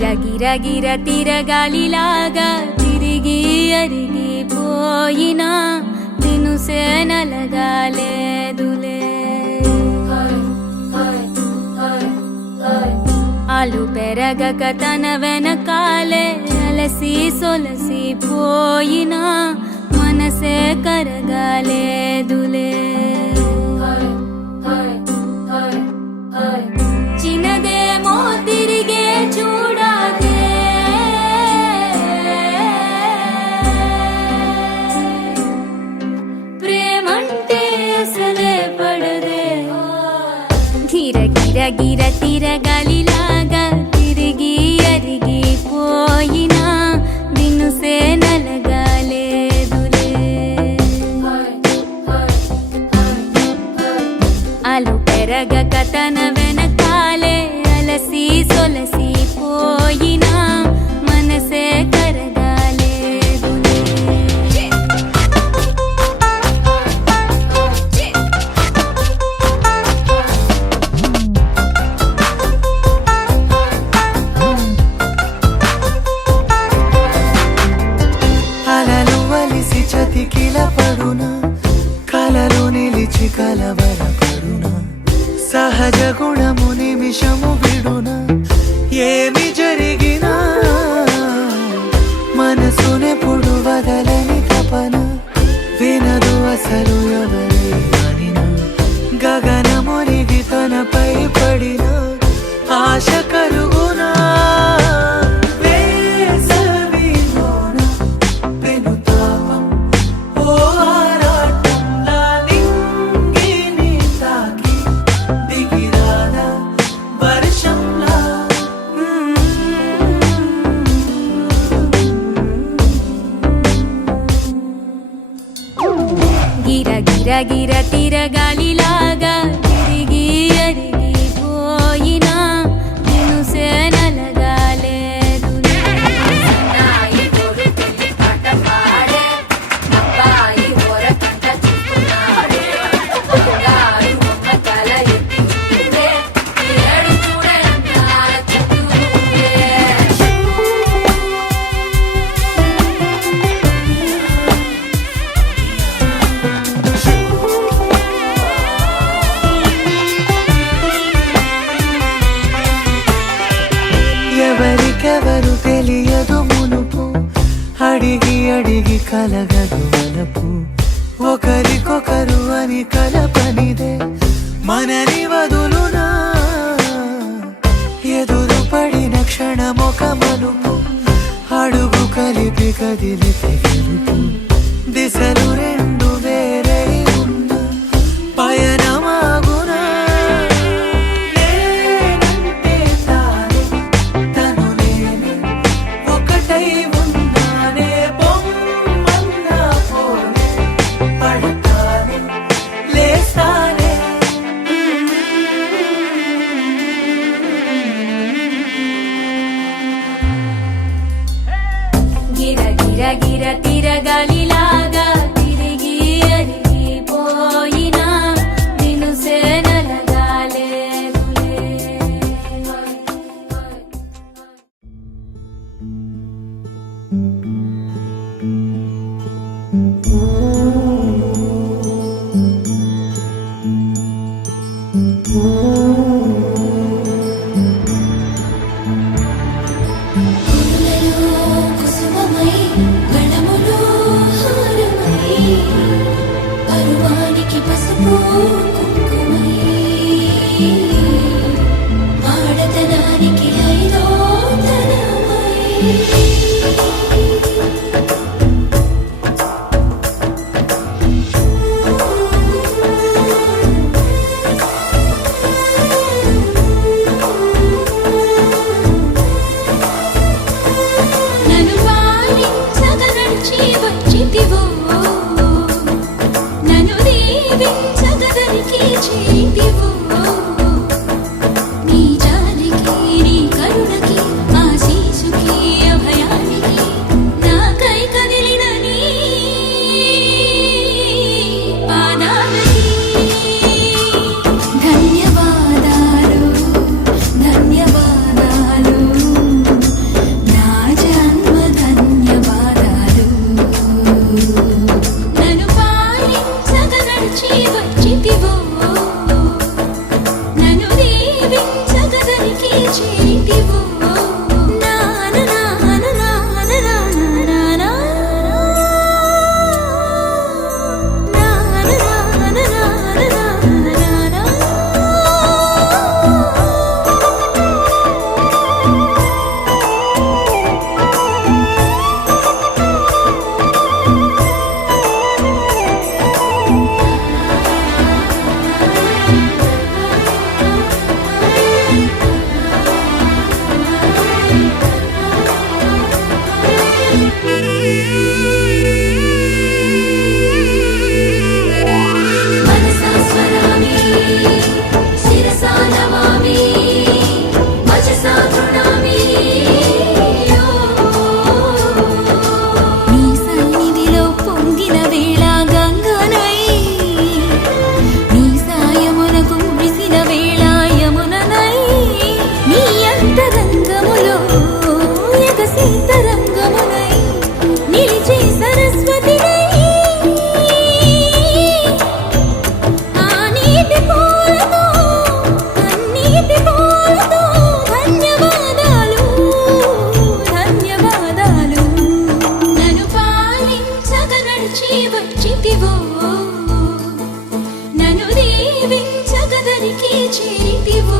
గిర తిరగాలిలాగా తిరిగి అరిగిపోయినా దినుసే నలగాలేదులే. ఆలు పెరగక తన వెనకాలే అలసి సొలసి పోయినా మనసే కరగాలేదులే. చిన్నదేమో తిరిగే చూడాదే, ప్రేమంటే అసలే పడదే. గిర తిరగాలిలాగా తిరిగి అరిగిపోయినా దినుసే నలగాలేదులే. ఆలు పెరగక తన వెనకాలే అలసి సొలసి పోయినా మనసే కరగాలేదులే. అలలు వలిసి చతికిల పడునా, కలలు నిలిచి కలవరపడునా, సహజ గుణము నిమిషము విడునా. ఏమి జరిగినా మనసునెప్పుడు వదలని తపన, వినదు అసలు ఎవరి అనినా. గగనమునిగి తనపై పడిన ఆశ కలుగునా. గిర తిరగాలిలాగా తిరిగి అరిగిపోయినా దినుసే నలగాలేదులే. ఎవరికెవరు తెలియదు మునుపు, అడిగి అడిగి కలగదు వలపు. ఒకరికొకరు అని కలపనిదే మనని వదులునా. ఎదురు పడిన క్షణమొక మలుపు, అడుగు కలిపి కదిలితే గెలుపు. దిశలు రెండు వేరే ఉన్న పయనమాగునా. గిర తిరగాలిలాగా తిరిగి అరిగిపోయినా దినుసే నలగాలేదులే. కుసుమమై గణములు చేరితివో నాన నాన నాన నాన నాన మనసా స్వరామి శిరసా నమామి వచసా తృణామి నీ సన్నిధిలో పొంగిన వేళ గంగనై నీ సాయమునకు మురిసిన వేళ యముననై నీ అంతరంగములో ఎగసి తరంగమునై నిలిచే సరస్వతినై వచ్చితివో నన్ను దీవించగదరికి చేరితివో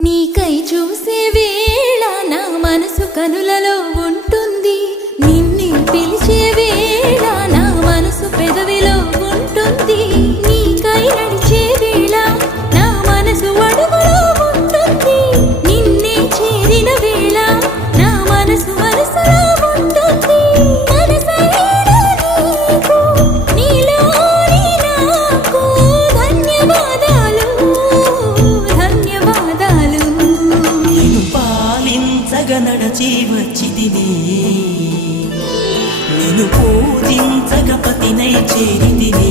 నీకై చూసే వేళ నా మనసు కనులలో ఉంటుంది నిన్నే పిలిచే వేళ నా మనసు పెదవిలో ఉంటుంది నీకై నడిచే వేళ నా మనసు అడుగులో ఉంటుంది నిన్నే చేరిన వేళ నా మనసు మనసులో ఉంటుంది మనసైన నీకు నీలోని నాకు ధన్యవాదాలు ధన్యవాదాలు పాలించగ నడచి వచ్చితిని నేను పూజించగ పతినై చేరితిని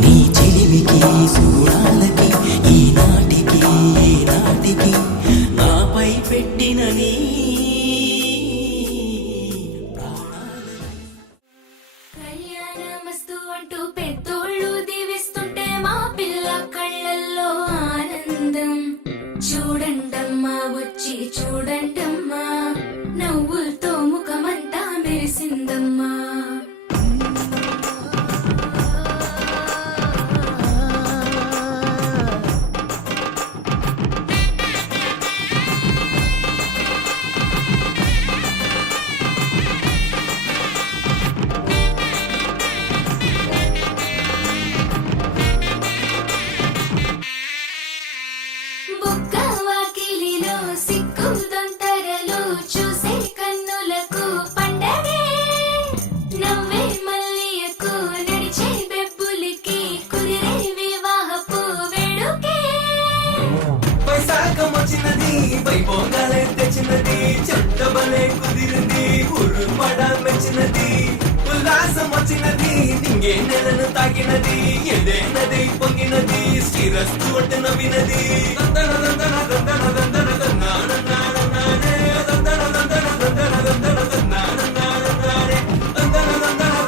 నీ చెలిమికి సుగుణాలకి ఈనాటికి ఏనాటికి నాపై పెట్టిన నీ కళ్యాణమస్తు అంటూ పెద్దోళ్ళు దీవిస్తుంటే మా పిల్ల కళ్ళల్లో ఆనందం చూడండమ్మా వచ్చి చూడండమ్మా నవ్వులతో ముఖమంతా మెరిసిందమ్మా బుక్క వాకిలిలో సిక్కు దొంతరలు చూసే కన్నులకు పండగే నవ్వే మల్లియకు నడిచే బెబ్బులికి కుదిరే వివాహపు వేడుకే వైశాఖం వచ్చినది వైభోగాలే తెచ్చినది చెట్టబలే కుదిరింది ఉరుమడ మెచ్చినది ఉల్లాసం వచ్చినది నింగే నెలను తాకినది ఎదే నది పొంగినది శ్రీరస్తు అంటే నవ్వినది దందన దందన దందన దందన దందన దందన దందన దందన దందన దందన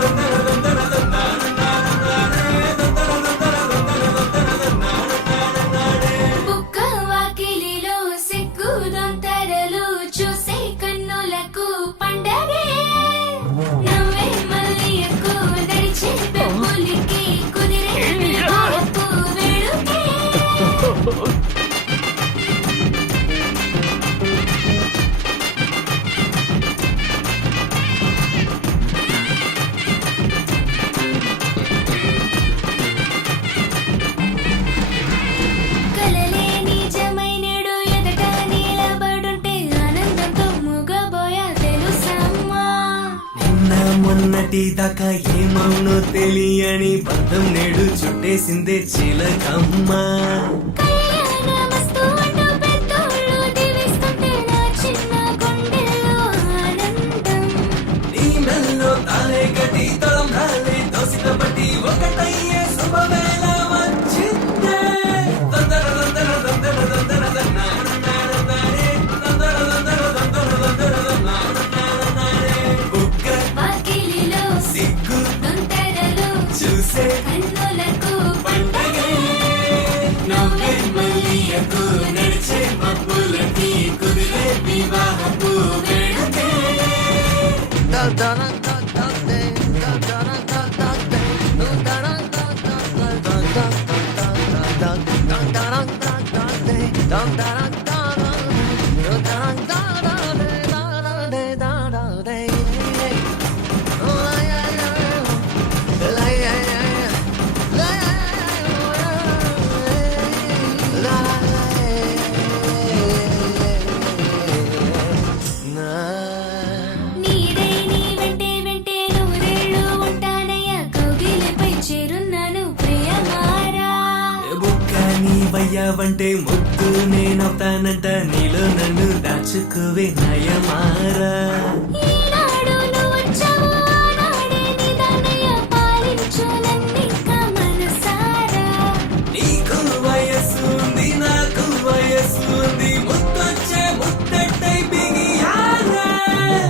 దందన దందన దందన దందన బుక్క వాకిలిలో సిగ్గు దొంతరలు చూసే కన్నులకు పండగే నవ్వే మల్లియకు నడిచే బెబ్బులికి కుదిరే వివాహపు వేడుకే మొన్నటిదాకా ఏమవునో తెలియని బంధం నేడు చుట్టేసిందే చిలకమ్మ. కళ్యాణమస్తు అంటూ పెద్దోళ్ళు దీవిస్తుంటే నా చిన్న గుండెల్లో ఆనందం. నీ మెల్లో తాళే కట్టి తలం రాలే దోసిట పట్టి ఒకటయ్యే శుభవేళ వచ్చిందే. దందర దందర దందర దందర దన్నారే దందర దందర దందర దందర దన్నారే. బుగ్గ వాకిలిలో సిగ్గు దొంతరలు చూసే కన్నులకు పండగే. నవ్వే మల్లియకు నడిచే మబ్బులకి కుదిరే వివాహపు వేడుకే. నీడే నీ వెంటే వెంటే నూరేళ్ళు ఉంటానయ్యా కౌగిలిపై చేరున్నాను ప్రియమారా. బుక్క నీవయ్యావంటే ముద్దు నేనవుతానంట నీలో నన్ను దాచుకోవే నయమారా. ఈనాడు నువ్వు వచ్చావు ఆనాడే నీదానయ్యా పాలించు నన్నింక మనసారా. నీకు వయస్సు ఉంది నాకు వయస్సు ఉంది ముద్దొచ్చే ముద్దెట్టై బిగియారా.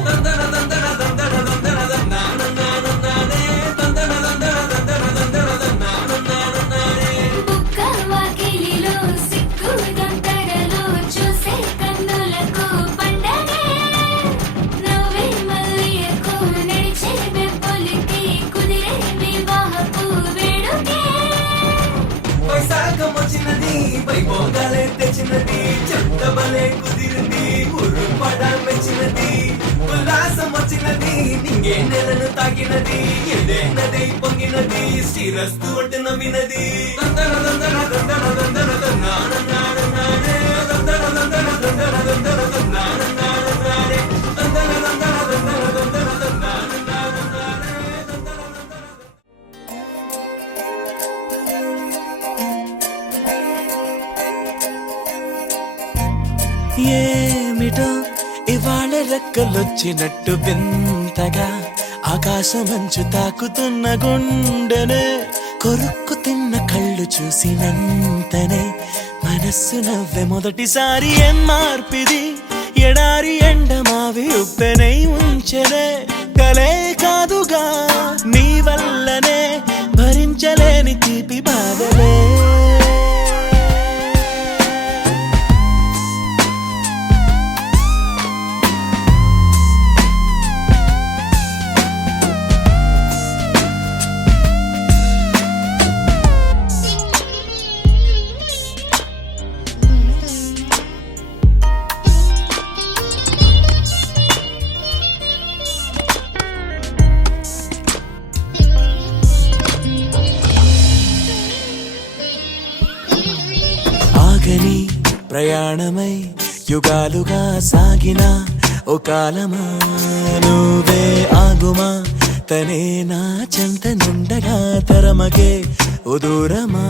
దందన దందన దందన దందన దన్నానే దందన దందన దందన దందన దన్నానే. బుక్క వాకిలిలో సిగ్గు దొంతరలు చూసే కన్నులకు పండగే. నవ్వే మల్లియకు నడిచే వెప్పులకి కుదిరే వివాహపు వేడుకే. వైశాఖం వచ్చినది వైభోగాలే తెచ్చినది చెత్తబలే కుదిరింది ఉరుపడ మెచ్చినది. ఉల్లాసం వచ్చినది నింగే నెలను తాకినది ఎదే నది పొంగినది శ్రీరస్తు అంటూ నవ్వినది. దందన దందన దందన దందన దన్నానే దందన దందన దందన దందన దన్నానే దందన దందన దందన దందన దన్నానే. ఏమిటో ఇవాళ రెక్కలొచ్చినట్టు వింతగా ఆకాశమంచు తాకుతున్న గుండెనే కొరుక్కు తిన్న కళ్ళు చూసినంతనే మనస్సు నవ్వే మొదటిసారి ఏం మార్పిది ఎడారి ఎండ మావి ఉప్పెనై ఉంచెనే కలే కాదుగా నీ వల్లనే భరించలేని తీపి బాధలే. ఆగని ప్రయాణమై యుగాలుగా సాగిన ఓ కాలమా నువ్వే ఆగుమా తనే నా చెంత నుండగా తరమగే ఓ దూరమా.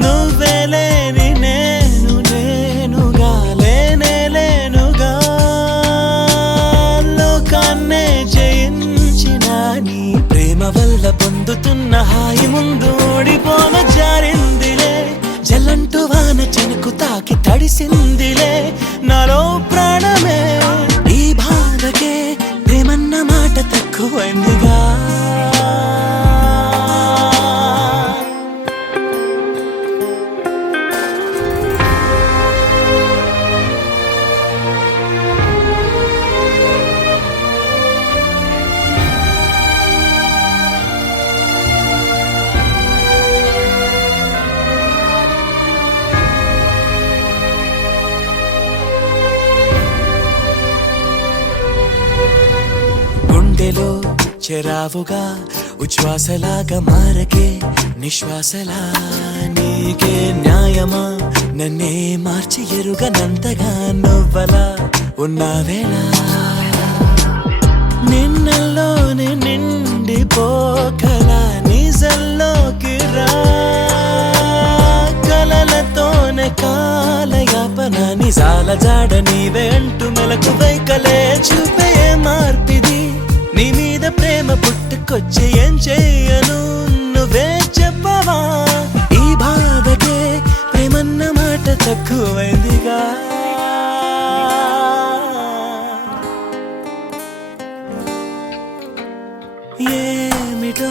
నువ్వే లేని నేను నేనుగా లేనే లేనుగా లోకాన్నే జయించిన నీ ప్రేమ వల్ల పొందుతున్న హాయి ముందు ఓడిపోన జారిందిలే. జల్లంటూ వాన చెనుకు తాకి తడిసిందిలే నాలో ప్రాణమే. ఈ బాధకే ప్రేమన్న మాట తక్కువైందిగా. గుండెలో చెరావుగా ఉచ్ఛ్వాసలాగా మారకే నిశ్వాసలా నీకే న్యాయమా నన్నే మార్చి ఎరుగనంతగా నువ్వలా ఉన్నావేలా. నిన్ను వెన్నెల్లోనే నిండిపోకలా నిజల్లోకి రా కలలతోనే కాలయాపన నిజాల జాడ నీవే అంటూ మెలకు వైకలే చూపే మార్పిది నీ మీద ప్రేమ పుట్టుకొచ్చి ఏం చెయ్యను నువ్వే చెప్పవా ఈ బాధకే ప్రేమన్న మాట తక్కువైందిగా ఏమిటో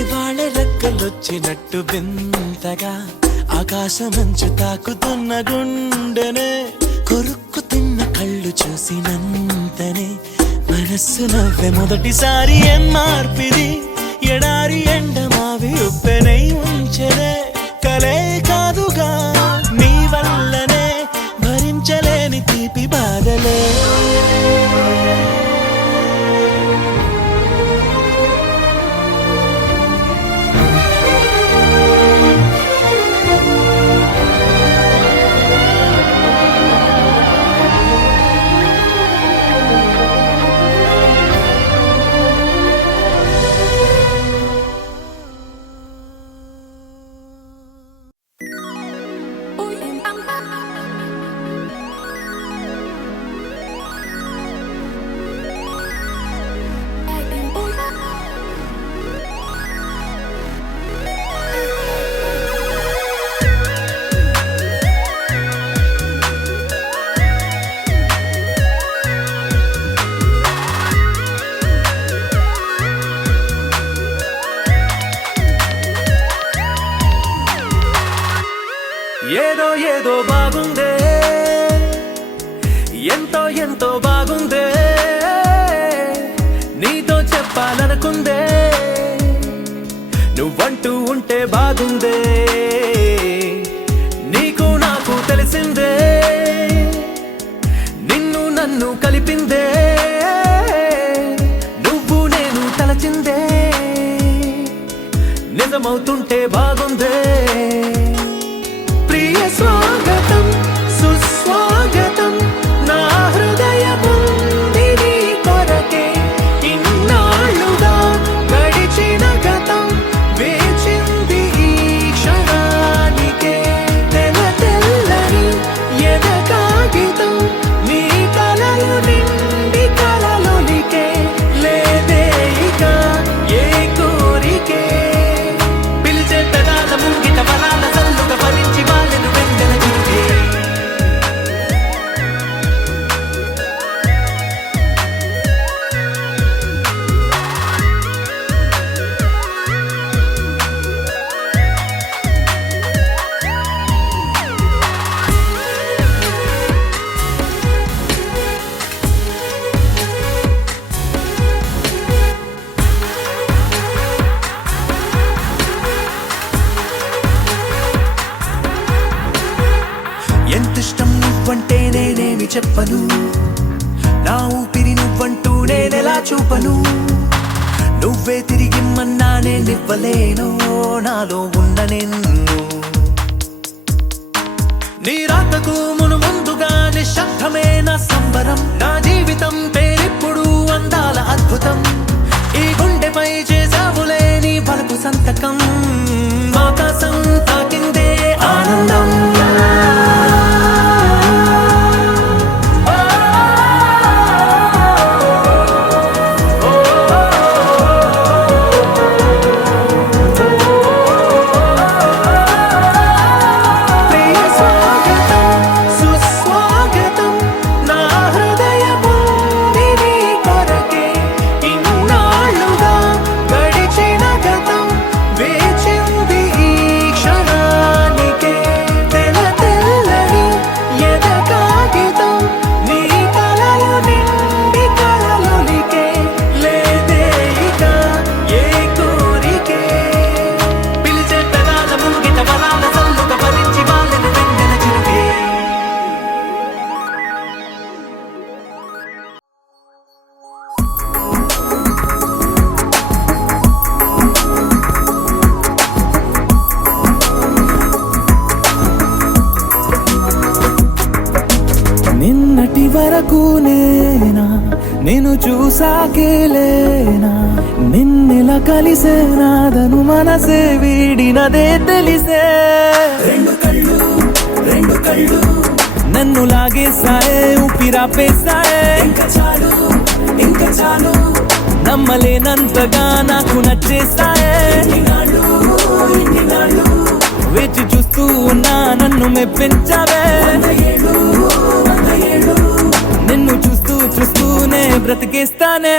ఇవాళ రెక్కలొచ్చినట్టు వింతగా ఆకాశమంచు తాకుతున్న గుండెనే కొరుక్కు తిన్న కళ్ళు చూసినంతనే మనస్సు నవ్వే మొదటిసారి ఏం మార్పిది ఎడారి ఎండమావి ఉప్పెనై ఉంచెనే కలే కాదుగా నీ వల్లనే భరించలేని తీపి బాధలే ఏదో ఏదో బాగుందే ఎంతో ఎంతో బాగుందే నీతో చెప్పాలనుకుందే నువ్వంటూ ఉంటే బాగుందే నీకు నాకు తెలిసిందే నిన్ను నన్ను కలిపిందే నువ్వు నేను తలచిందే నిజమవుతుంటే బాగుందే స్వాగతం సుస్వాగతం నా హృదయముంది నీ కొరకే ఇన్నాళ్ళుగా గడిచిన గతం వేచింది ఈ క్షణానికే తెల్ల తెల్లని ఎద కాగితం నీ కలలు నిండి కలలొలికే లేదే ఇక ఏ కోరికే పిలిచే పెదాల ముంగిట వరాల సల్లుగా భరించి వాళ్ళను వెంటనే చిరుకే ఎంతిష్టం నువ్వంటే నేనేమి చెప్పను నా ఊపిరి నువ్వంటూ నేనెలా చూపను నువ్వే తిరిగిమ్మన్నా నేనివ్వలేను నాలో ఉన్న నిన్ను నీ రాకకు మును ముందుగా నిశ్శబ్దమే నా సంబరం నా జీవితం పేరిప్పుడు అందాల అద్భుతం ఈ గుండెపై చేసావులే నీ బలపు సంతకం ఆకాశం తాకిందే ఆనందం నేను చూసాకేలేనా నిన్నెలా కలిసేనాదను మనసే వీడినదే తెలిసే రెండు కళ్ళు నన్ను లాగేసాయే ఊపిరాపేసాయే ఇంకా చాలు నమ్మలేనంతగా నాకు నచ్చేసాయే వేచి చూస్తూ ఉన్నా నన్ను మెప్పించావే నిన్ను చూస్తూనే బ్రతికేస్తానే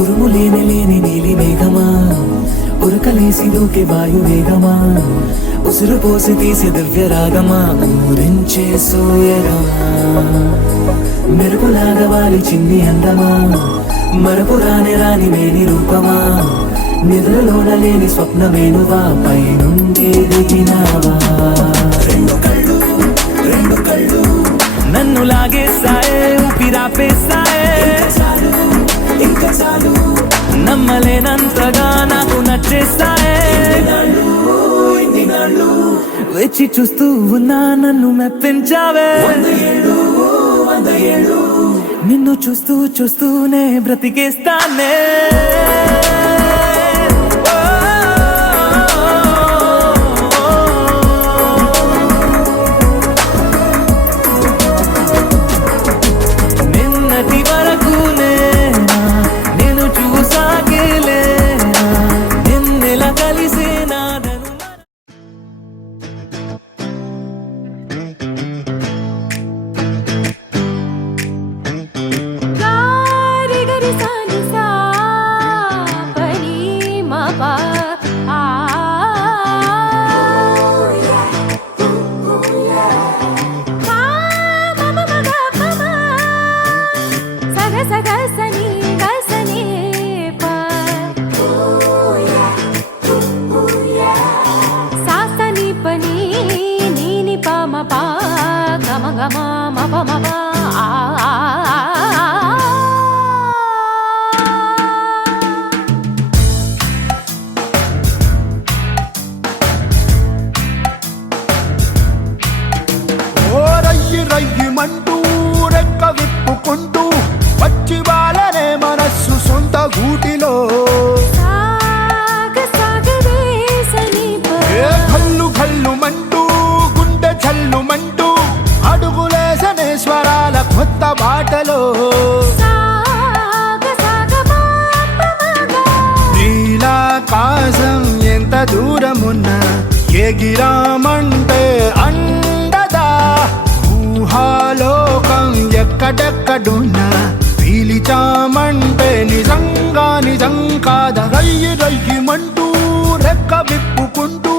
ఉరుములేని నీలి మేఘమా ఉరకలేసి దూకే వాయు వేగమా ఉసురు పోసి తీసే దివ్య రాగమా ఊరించే సూయగమా మెరుపులాగా వాలి చిన్ని అందమా మరపు రాని మేని రూపమా నిద్రలోన లేని స్వప్నమేనువా పై నుండి దిగినావా రెండు కళ్ళు నన్ను లాగేసాయే ఊపిరాపేసాయే ఇంకా చాలు నమ్మలేనంతగా నాకు నచ్చేసాయే వేచి చూస్తూ ఉన్నా నన్ను మెప్పించావే నిన్ను చూస్తూనే బ్రతికేస్తానే నిన్నటి వరకు నేను చూసాకేలేనా నిన్నెలా కలిసేనాదను రయ్యమంటూ రెక్క విప్పుకుంటూ వచ్చి వాళ్ళనే మనస్సు సొంత గూటిలో కల్లుమంటూ గుండె చల్లుమంటూ అడుగులేసనే స్వరాల కొత్త బాటలో నీలాకాశం ఎంత దూరమున్నా ఎగిరామంటే అండదా ఊహాలోకం ఎక్కడెక్కడున్నా పీలిచామంటే నిజం కాదా రయ్యమంటూ రెక్క విప్పుకుంటూ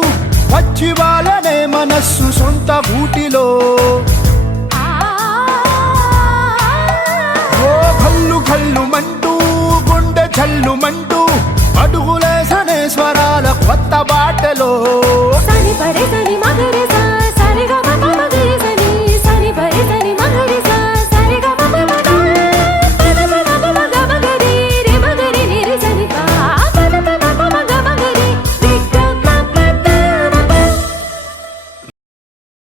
వచ్చి వాళ్ళనే మనస్సు సొంత గూటిలో కల్లుమంటూ గుండె చల్లుమంటూ అడుగులేసనే స్వరాల కొత్త బాటలో